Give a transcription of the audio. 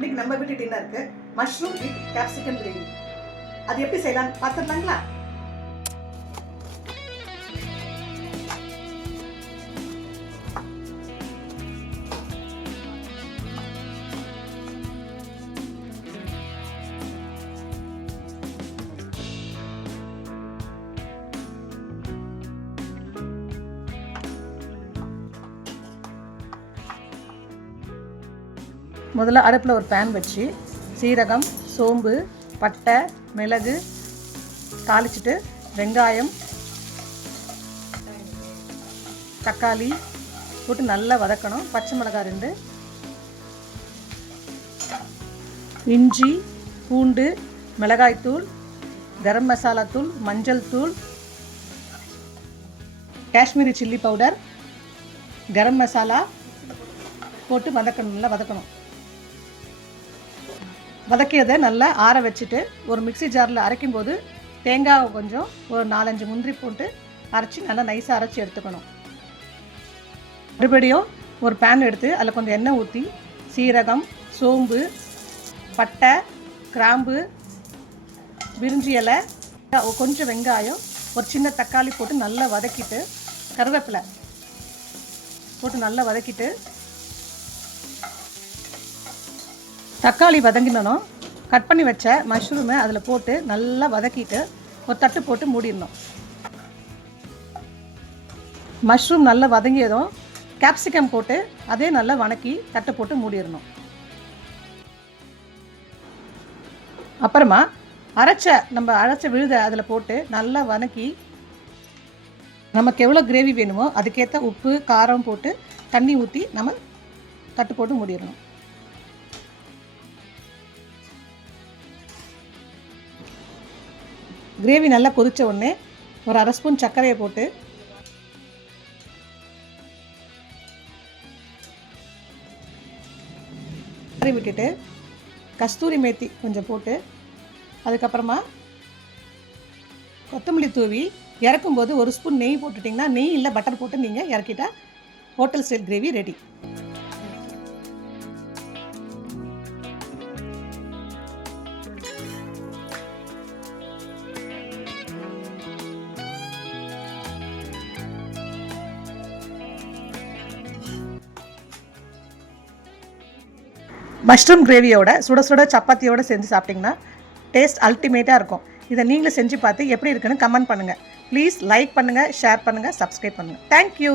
இன்னைக்கு நம்ம வீட்டு டின்னருக்கு மஷ்ரூம் வித் கேப்சிகம் கிரேவி. அது எப்படி செய்யலாம்னு பார்த்துடலாங்களா? முதல்ல அடுப்பில் ஒரு பேன் வச்சு சீரகம், சோம்பு, பட்டை, மிளகு தாளிச்சிட்டு வெங்காயம், தக்காளி போட்டு நல்லா வதக்கணும். பச்சை மிளகாய் 2, இஞ்சி, பூண்டு, மிளகாய்த்தூள், கரம் மசாலா தூள், மஞ்சள் தூள், காஷ்மீரி சில்லி பவுடர், கரம் மசாலா போட்டு வதக்கணும். நல்லா வதக்கணும். வதக்கியதை நல்லா ஆற வச்சுட்டு ஒரு மிக்சி ஜாரில் அரைக்கும் போது தேங்காய் கொஞ்சம் ஒரு 4-5 முந்திரி போட்டு அரைச்சி நல்லா நைஸாக அரைச்சி எடுத்துக்கணும். மறுபடியும் ஒரு பேன் எடுத்து அதில் கொஞ்சம் எண்ணெய் ஊற்றி சீரகம், சோம்பு, பட்டை, கிராம்பு, பிரிஞ்சி இலை, கொஞ்சம் வெங்காயம், ஒரு சின்ன தக்காளி போட்டு நல்லா வதக்கிட்டு கருவேப்பிலை போட்டு நல்லா வதக்கிட்டு தக்காளி வதங்கினோம் கட் பண்ணி வச்ச மஷ்ரூமை அதில் போட்டு நல்லா வதக்கிட்டு ஒரு தட்டு போட்டு மூடிடணும். மஷ்ரூம் நல்லா வதங்கியதும் கேப்சிகம் போட்டு அதே நல்லா வதக்கி தட்டு போட்டு மூடிடணும். அப்புறமா நம்ம அரைச்ச விழுதை அதில் போட்டு நல்லா வதக்கி நமக்கு எவ்வளோ கிரேவி வேணுமோ அதுக்கேற்ற உப்பு, காரம் போட்டு தண்ணி ஊற்றி நம்ம தட்டு போட்டு மூடிடணும். கிரேவி நல்லா கொதித்த உடனே ஒரு 1/2 ஸ்பூன் சர்க்கரையை போட்டு விட்டுட்டு கஸ்தூரி மேத்தி கொஞ்சம் போட்டு அதுக்கப்புறமா கொத்தமல்லி தூவி இறக்கும்போது 1 ஸ்பூன் நெய் போட்டுட்டிங்கன்னா, நெய் இல்லை பட்டர் போட்டு நீங்கள் இறக்கிட்டா hotel style gravy ready. Mushroom கிரேவியோட சுட சுட சப்பாத்தியோடு செஞ்சு சாப்பிட்டிங்கன்னா டேஸ்ட் அல்டிமேட்டாக இருக்கும். இதை நீங்களும் செஞ்சு பார்த்து எப்படி இருக்குன்னு கமெண்ட் பண்ணுங்கள். ப்ளீஸ் லைக் பண்ணுங்கள், ஷேர் பண்ணுங்கள், சப்ஸ்கிரைப் பண்ணுங்கள். தேங்க்யூ.